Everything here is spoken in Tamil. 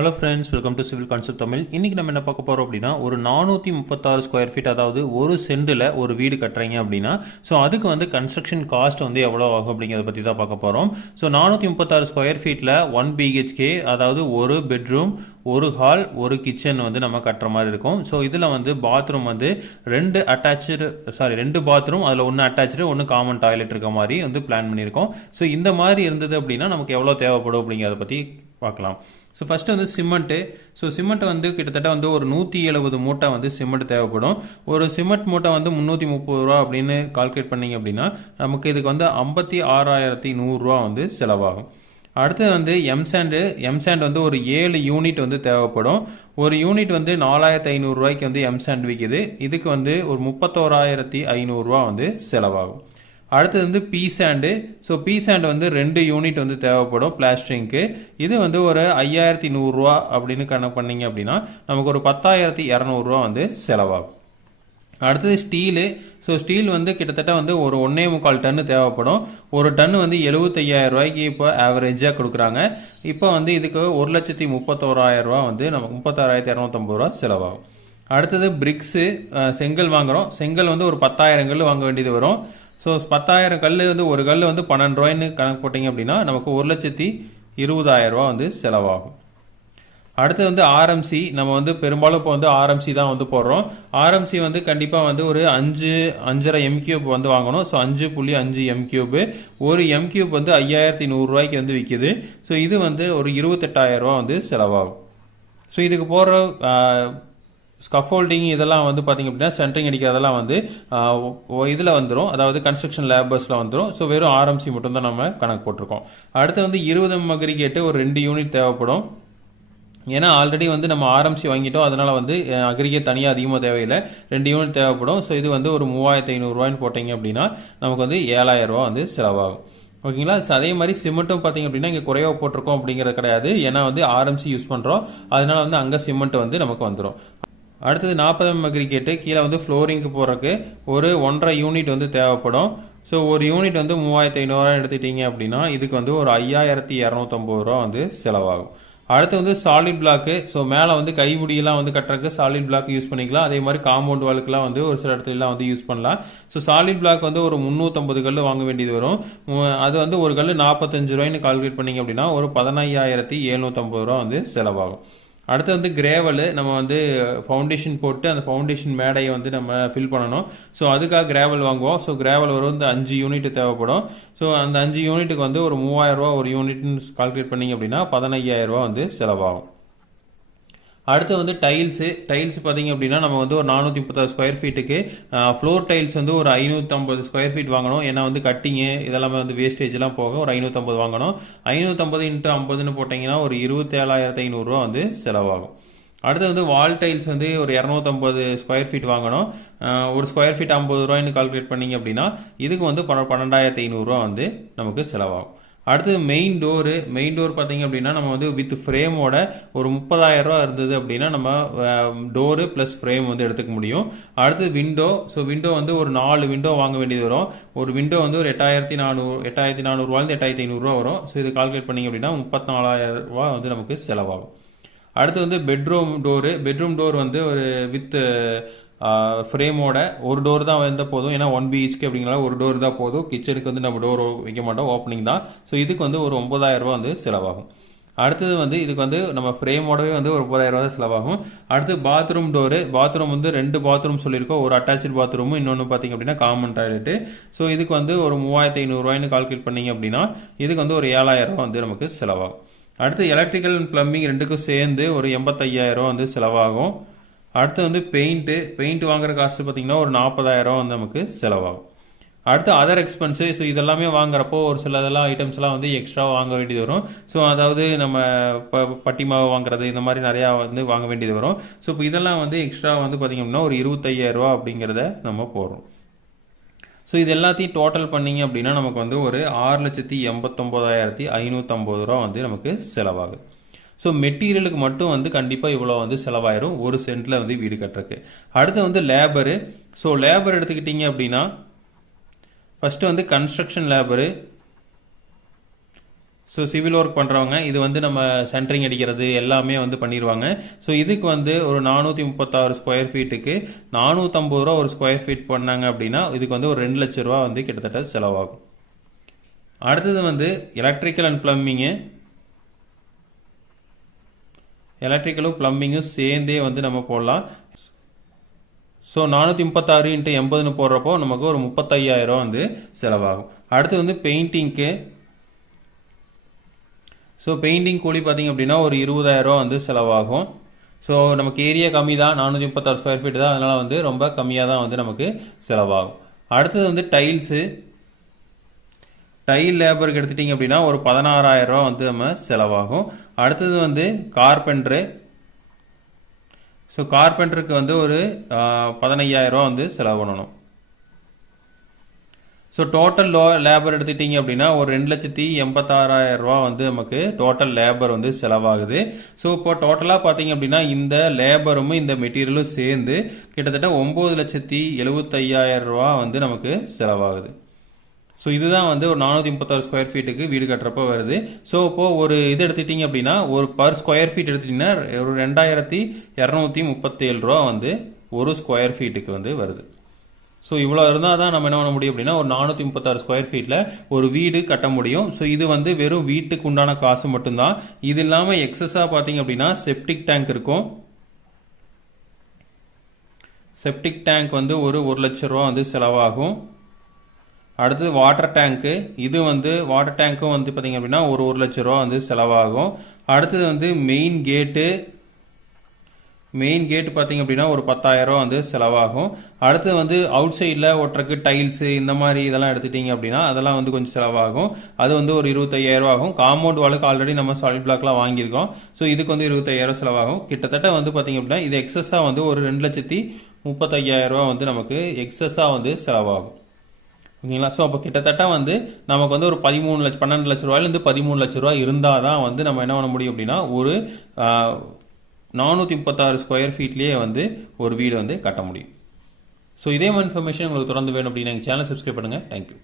Hello friends welcome to civil concept Tamil இன்றைக்கி நம்ம என்ன பார்க்க போகிறோம் அப்படின்னா ஒரு நானூற்றி முப்பத்தாறு ஸ்கொயர் ஃபீட் அதாவது ஒரு சென்டில் ஒரு வீடு கட்டுறீங்க அப்படின்னா ஸோ அதுக்கு வந்து கன்ஸ்ட்ரக்ஷன் காஸ்ட் வந்து எவ்வளோ ஆகும் அப்படிங்கிறத பற்றி தான் பார்க்க போகிறோம் ஸோ நானூற்றி முப்பத்தாறு ஸ்கொயர் ஃபீட்டில் ஒன் பிஹெச்கே அதாவது ஒரு பெட்ரூம் ஒரு ஹால் ஒரு கிச்சன் வந்து நம்ம கட்டுற மாதிரி இருக்கும். ஸோ இதில் வந்து பாத்ரூம் வந்து ரெண்டு அட்டாச்சு சாரி ரெண்டு பாத்ரூம் அதில் ஒன்று அட்டாச்சு ஒன்று காமன் டாய்லெட் இருக்க மாதிரி வந்து பிளான் பண்ணியிருக்கோம். ஸோ இந்த மாதிரி இருந்தது அப்படின்னா நமக்கு எவ்வளோ தேவைப்படும் அப்படிங்கிறத பற்றி பார்க்கலாம். ஸோ ஃபஸ்ட்டு வந்து சிமெண்ட்டு ஸோ சிமெண்ட் வந்து கிட்டத்தட்ட வந்து ஒரு நூற்றி எழுபது மூட்டை வந்து சிமெண்ட் தேவைப்படும். ஒரு சிமெண்ட் மூட்டை வந்து முந்நூற்றி முப்பது ரூபா அப்படின்னு கால்குலேட் பண்ணீங்க அப்படின்னா நமக்கு இதுக்கு வந்து ஐம்பத்தி ஆறாயிரத்தி நூறுரூவா வந்து செலவாகும். அடுத்தது வந்து எம்சாண்டு எம்சாண்ட் வந்து ஒரு ஏழு யூனிட் வந்து தேவைப்படும். ஒரு யூனிட் வந்து நாலாயிரத்தி ஐநூறுரூவாய்க்கு வந்து எம்சாண்ட் விற்கிது இதுக்கு வந்து ஒரு முப்பத்தோராயிரத்தி ஐநூறுரூவா வந்து செலவாகும். அடுத்தது வந்து P sand so P sand வந்து ரெண்டு யூனிட் வந்து தேவைப்படும் பிளாஸ்டிங்க்கு இது வந்து ஒரு ஐயாயிரத்தி நூறுரூவா அப்படின்னு கணக்கு பண்ணிங்க அப்படின்னா நமக்கு ஒரு பத்தாயிரத்தி இரநூறுவா வந்து செலவாகும். அடுத்தது ஸ்டீலு. ஸோ ஸ்டீல் வந்து கிட்டத்தட்ட வந்து ஒரு ஒன்றே முக்கால் டன்னு தேவைப்படும். ஒரு டன்னு வந்து எழுபத்தையாயிரம் ரூபாய்க்கு இப்போ ஆவரேஜாக கொடுக்குறாங்க. இப்போ வந்து இதுக்கு ஒரு லட்சத்தி முப்பத்தோராயிரரூவா வந்து நமக்கு முப்பத்தாறாயிரத்தி இரநூத்தம்பது ரூபா செலவாகும். அடுத்தது பிரிக்ஸு செங்கல் வாங்குகிறோம் செங்கல் வந்து ஒரு பத்தாயிரம் கல் வாங்க வேண்டியது வரும். ஸோ பத்தாயிரம் கல் வந்து ஒரு கல் வந்து பன்னெண்டு ரூபாய்ன்னு கணக்கு போட்டிங்க அப்படின்னா நமக்கு ஒரு லட்சத்தி இருபதாயிரம் ரூபா வந்து செலவாகும். அடுத்து வந்து ஆர்எம்சி நம்ம வந்து பெரும்பாலும் இப்போ வந்து ஆர்எம்சி தான் வந்து போடுறோம். ஆர்எம்சி வந்து கண்டிப்பாக வந்து ஒரு அஞ்சு அஞ்சரை எம் கியூப் வந்து வாங்கணும். ஸோ அஞ்சு புள்ளி அஞ்சு எம் கியூபு ஒரு எம் கியூப் வந்து ஐயாயிரத்தி நூறுரூவாய்க்கு வந்து விற்கிது ஸோ இது வந்து ஒரு இருபத்தெட்டாயிரரூவா வந்து செலவாகும். ஸோ இதுக்கு போகிற ஸ்கஃபோல்டிங் இதெல்லாம் வந்து பார்த்திங்க அப்படின்னா சென்ட்ரிங் அடிக்கிறதெல்லாம் வந்து இதில் வந்துடும் அதாவது கன்ஸ்ட்ரக்ஷன் லேபர்ஸில் வந்துடும் ஸோ வெறும் ஆர்எம்சி மட்டும்தான் நம்ம கணக்கு போட்டிருக்கோம். அடுத்து வந்து இருபது அக்ரிகேட்டு ஒரு ரெண்டு யூனிட் தேவைப்படும். ஏன்னா ஆல்ரெடி வந்து நம்ம ஆர்எம்சி வாங்கிட்டோம். அதனால் வந்து அக்ரிகேட் தனியாக அதிகமாக தேவையில்லை. ரெண்டு யூனிட் தேவைப்படும். ஸோ இது வந்து ஒரு மூவாயிரத்து ஐநூறுரூவான்னு போட்டிங்க அப்படின்னா நமக்கு வந்து ஏழாயிரரூவா ரூபா வந்து செலவாகும். ஓகேங்களா? ஸோ அதே மாதிரி சிமெண்ட்டும் பார்த்தீங்க அப்படின்னா இங்கே குறைவாக போட்டிருக்கோம் அப்படிங்கிறது கிடையாது. ஏன்னா வந்து ஆர்எம்சி யூஸ் பண்ணுறோம் அதனால வந்து அங்கே சிமெண்ட் வந்து நமக்கு வந்துடும் அடுத்தது நாற்பது எம் அக்ரிகேட்டு. கீழே வந்து ஃப்ளோரிங்க்கு போகிறதுக்கு ஒரு ஒன்றரை யூனிட் வந்து தேவைப்படும். ஸோ ஒரு யூனிட் வந்து மூவாயிரத்து ஐநூறுரூவா எடுத்துட்டீங்க அப்படின்னா இதுக்கு வந்து ஒரு ஐயாயிரத்தி இரநூத்தம்பது ரூபா வந்து செலவாகும். அடுத்து வந்து சாலிட் பிளாக்கு ஸோ மேலே வந்து கைமுடியெல்லாம் வந்து கட்டுறதுக்கு சாலிட் பிளாக் யூஸ் பண்ணிக்கலாம். அதே மாதிரி காம்பவுண்ட் வாலுக்குலாம் வந்து ஒரு சில இடத்துலலாம் வந்து யூஸ் பண்ணலாம். ஸோ சாலிட் பிளாக் வந்து ஒரு முந்நூற்றம்பது கல் வாங்க வேண்டியது வரும். அது வந்து ஒரு கல் நாற்பத்தஞ்சு ரூபாய்னு கால்குலேட் பண்ணிங்க அப்படின்னா ஒரு பதினையாயிரத்தி எழுநூற்றம்பது ரூபா வந்து செலவாகும். அடுத்து வந்து கிரேவல் நம்ம வந்து ஃபவுண்டேஷன் போட்டு அந்த ஃபவுண்டேஷன் மேடையை வந்து நம்ம ஃபில் பண்ணணும். ஸோ அதுக்காக கிராவல் வாங்குவோம். ஸோ கிராவல் ஒரு வந்து அஞ்சு யூனிட் தேவைப்படும். ஸோ அந்த அஞ்சு யூனிட்டுக்கு வந்து ஒரு மூவாயிரம் ரூபா ஒரு யூனிட்னு கால்குலேட் பண்ணிங்க அப்படின்னா பதினையாயிரம் ரூபா வந்து செலவாகும். அடுத்து வந்து டைல்ஸு டைல்ஸ் பார்த்தீங்க அப்படின்னா நம்ம வந்து ஒரு நானூற்றி முப்பத்தாறு ஸ்கொயர் ஃபீட்டுக்கு ஃப்ளோர் டைல்ஸ் வந்து ஒரு ஐநூற்றம்பது ஸ்கொயர் ஃபீட் வாங்கணும். ஏன்னா வந்து கட்டிங்கு இதெல்லாமே வந்து வேஸ்டேஜ்லாம் போக ஒரு ஐநூற்றம்பது வாங்கணும். ஐநூற்றம்பது இன்ட்டு ஐம்பதுன்னு போட்டிங்கன்னா ஒரு இருபத்தேழாயிரத்து ஐநூறுரூவா வந்து செலவாகும். அடுத்து வந்து வால் டைல்ஸ் வந்து ஒரு இரநூத்தம்பது ஸ்கொயர் ஃபீட் வாங்கணும். ஒரு ஸ்கொயர் ஃபீட் ஐம்பது ரூபாய்னு கால்குலேட் பண்ணிங்க அப்படின்னா இதுக்கு வந்து பன்னெண்டாயிரத்தி ஐநூறுரூவா வந்து நமக்கு செலவாகும். அடுத்தது மெயின் டோரு மெயின் டோர் பார்த்தீங்க அப்படின்னா நம்ம வந்து வித் ஃப்ரேமோட ஒரு முப்பதாயிரரூவா இருந்தது அப்படின்னா நம்ம டோரு ப்ளஸ் ஃப்ரேம் வந்து எடுத்துக்க முடியும். அடுத்தது விண்டோ ஸோ விண்டோ வந்து ஒரு நாலு விண்டோ வாங்க வேண்டியது வரும். ஒரு விண்டோ வந்து ஒரு எட்டாயிரத்தி நானூறு எட்டாயிரத்தி நானூறுவாலேருந்து எட்டாயிரத்தி ஐநூறுரூவா வரும். ஸோ இது கால்குலேட் பண்ணிங்க அப்படின்னா முப்பத்தி நாலாயிரம் ரூபா வந்து நமக்கு செலவாகும். அடுத்து வந்து பெட்ரூம் டோரு பெட்ரூம் டோர் வந்து ஒரு வித் ஃப்ரேமோட ஒரு டோர் தான் வந்தால் போதும். ஏன்னா ஒன் பிஹெச்கே அப்படிங்கிறனால ஒரு டோர் தான் போதும். கிச்சனுக்கு வந்து நம்ம டோர் வைக்க மாட்டோம். ஓப்பனிங் தான். ஸோ இதுக்கு வந்து ஒரு ஒம்பதாயிரம் ரூபா வந்து செலவாகும். அடுத்தது வந்து இதுக்கு வந்து நம்ம ஃப்ரேமோடவே வந்து ஒரு முப்பதாயிரம் ரூபா தான் செலவாகும். அடுத்து பாத்ரூம் டோரு பாத்ரூம் வந்து ரெண்டு பாத்ரூம் சொல்லியிருக்கோம். ஒரு அட்டாச்சு பாத்ரூமும் இன்னொன்று பார்த்தீங்க அப்படின்னா காமன் டாய்லெட்டு ஸோ இதுக்கு வந்து ஒரு மூவாயிரத்தி ஐநூறுரூவாய்னு கால்குலேட் பண்ணிங்க அப்படின்னா இதுக்கு வந்து ஒரு ஏழாயிரம் ரூபா வந்து நமக்கு செலவாகும். அடுத்து எலக்ட்ரிக்கல் பிளம்பிங் ரெண்டுக்கும் சேர்ந்து ஒரு எண்பத்தையாயிரம் வந்து செலவாகும். அடுத்து வந்து பெயிண்ட்டு பெயிண்ட் வாங்குற காஸ்ட்டு பார்த்திங்கன்னா ஒரு நாற்பதாயிரம் வந்து நமக்கு செலவாகும். அடுத்து அதர் எக்ஸ்பென்ஸு ஸோ இதெல்லாமே வாங்குறப்போ ஒரு சில இதெல்லாம் ஐட்டம்ஸ்லாம் வந்து எக்ஸ்ட்ரா வாங்க வேண்டியது வரும். ஸோ அதாவது நம்ம ப பட்டி மாவு வாங்குறது இந்த மாதிரி நிறையா வந்து வாங்க வேண்டியது வரும். ஸோ இப்போ இதெல்லாம் வந்து எக்ஸ்ட்ரா வந்து பார்த்திங்க அப்படின்னா ஒரு இருபத்தையாயிரரூவா அப்படிங்கிறத நம்ம போடுறோம். ஸோ இது எல்லாத்தையும் டோட்டல் பண்ணிங்க அப்படின்னா நமக்கு வந்து ஒரு ஆறு லட்சத்தி எண்பத்தொம்போதாயிரத்தி ஐநூற்றம்பது ரூபா வந்து நமக்கு செலவாகுது. ஸோ மெட்டீரியலுக்கு மட்டும் வந்து கண்டிப்பாக இவ்வளோ வந்து செலவாயிரும். ஒரு சென்ட்டில் வந்து வீடு கட்டுறக்கு அடுத்து வந்து லேபரு ஸோ லேபர் எடுத்துக்கிட்டிங்க அப்படின்னா ஃபஸ்ட்டு வந்து construction labour so civil work பண்ணுறவங்க இது வந்து நம்ம சென்ட்ரிங் அடிக்கிறது எல்லாமே வந்து பண்ணிடுவாங்க ஸோ இதுக்கு வந்து ஒரு நானூற்றி முப்பத்தாறு ஸ்கொயர் ஃபீட்டுக்கு நானூற்றம்பது ரூபா ஒரு ஸ்கொயர் ஃபீட் பண்ணாங்க அப்படின்னா இதுக்கு வந்து ஒரு ரெண்டு லட்ச ரூபா வந்து கிட்டத்தட்ட செலவாகும். அடுத்தது வந்து எலக்ட்ரிக்கல் அண்ட் ப்ளம்பிங்கு எலக்ட்ரிக்கலும் ப்ளம்பிங்கும் சேர்ந்தே வந்து நம்ம போடலாம். ஸோ நானூற்றி முப்பத்தாறு இன்ட்டு எண்பதுன்னு போடுறப்போ நமக்கு ஒரு முப்பத்தையாயிரம் வந்து செலவாகும். அடுத்து வந்து பெயிண்டிங்க்கு ஸோ பெயிண்டிங் கூலி பார்த்தீங்க அப்படின்னா ஒரு இருபதாயிரம் வந்து செலவாகும். ஸோ நமக்கு ஏரியா கம்மி தான். நானூற்றி முப்பத்தாறு ஸ்கொயர் ஃபீட் தான். அதனால் வந்து ரொம்ப கம்மியாக தான் வந்து நமக்கு செலவாகும். அடுத்தது வந்து டைல்ஸு டைல் லேபருக்கு எடுத்துட்டிங்க அப்படின்னா ஒரு பதினாறாயிரம் ரூபா வந்து நம்ம செலவாகும். அடுத்தது வந்து கார்பெண்டரு ஸோ கார்பெண்டருக்கு வந்து ஒரு பதினையாயிரம் ரூபா வந்து செலவு பண்ணணும் ஸோ டோட்டல் லோ லேபர் எடுத்துட்டிங்க அப்படின்னா ஒரு ரெண்டு லட்சத்தி எண்பத்தாறாயிரம் ரூபா வந்து நமக்கு டோட்டல் லேபர் வந்து செலவாகுது. ஸோ இப்போ டோட்டலாக பார்த்தீங்க அப்படின்னா இந்த லேபரும் இந்த மெட்டீரியலும் சேர்ந்து கிட்டத்தட்ட ஒம்பது லட்சத்தி எழுபத்தையாயிரம் ரூபா வந்து நமக்கு செலவாகுது. ஸோ இதுதான் வந்து ஒரு நானூற்றி முப்பத்தாறு ஸ்கொயர் ஃபீட்டுக்கு வீடு கட்டுறப்போ வருது. ஸோ இப்போது ஒரு இது எடுத்துட்டிங்க அப்படின்னா ஒரு பர் ஸ்கொயர் ஃபீட் எடுத்துட்டிங்கன்னா ஒரு ரெண்டாயிரத்தி இரநூத்தி முப்பத்தேழு ரூபா வந்து ஒரு ஸ்கொயர் ஃபீட்டுக்கு வந்து வருது. ஸோ இவ்வளோ இருந்தால் தான் நம்ம என்ன பண்ண முடியும் அப்படின்னா ஒரு நானூற்றி முப்பத்தாறு ஸ்கொயர் ஃபீட்டில் ஒரு வீடு கட்ட முடியும். ஸோ இது வந்து வெறும் வீட்டுக்கு உண்டான காசு மட்டும்தான். இது இல்லாமல் எக்ஸஸாக பார்த்தீங்க அப்படின்னா செப்டிக் டேங்க் இருக்கும். செப்டிக் டேங்க் வந்து ஒரு ஒரு லட்ச ரூபா வந்து செலவாகும். அடுத்து வாட்டர் டேங்க்கு இது வந்து வாட்டர் டேங்க்கும் வந்து பார்த்திங்க அப்படின்னா ஒரு ஒரு லட்ச ரூபா வந்து செலவாகும். அடுத்தது வந்து மெயின் கேட்டு மெயின் கேட்டு பார்த்தீங்க அப்படின்னா ஒரு பத்தாயிரம் வந்து செலவாகும். அடுத்து வந்து அவுட் சைடில் ஒட்டுறக்கு டைல்ஸு இந்த மாதிரி இதெல்லாம் எடுத்துட்டிங்க அப்படின்னா அதெல்லாம் வந்து கொஞ்சம் செலவாகும். அது வந்து ஒரு இருபத்தையாயிரம் ஆகும். காம்பவுண்ட் வாளுக்கு ஆல்ரெடி நம்ம சாலிட் பிளாக்லாம் வாங்கியிருக்கோம். ஸோ இதுக்கு வந்து இருபத்தையாயிரம் செலவாகும். கிட்டத்தட்ட வந்து பார்த்தீங்க அப்படின்னா இது எக்ஸஸாக வந்து ஒரு ரெண்டு லட்சத்தி முப்பத்தையாயிரம் ரூபா வந்து நமக்கு எக்ஸஸாக வந்து செலவாகும். ஓகேங்களா? ஸோ அப்போ கிட்டத்தட்ட வந்து நமக்கு வந்து ஒரு பதிமூணு லட்சம் பன்னெண்டு லட்ச ரூபாயிலேருந்து பதிமூணு லட்ச ரூபா இருந்தால் தான் வந்து நம்ம என்ன பண்ண முடியும் அப்படின்னா ஒரு நானூற்றி முப்பத்தாறு ஸ்கொயர் ஃபீட்லேயே வந்து ஒரு வீடு வந்து கட்ட முடியும். ஸோ இதே மாதிரி இன்ஃபர்மேஷன் உங்களுக்கு தொடர்ந்து வேணும் அப்படின்னு எங்கள் சேனல் சப்ஸ்கிரைப் பண்ணுங்கள் தேங்க்யூ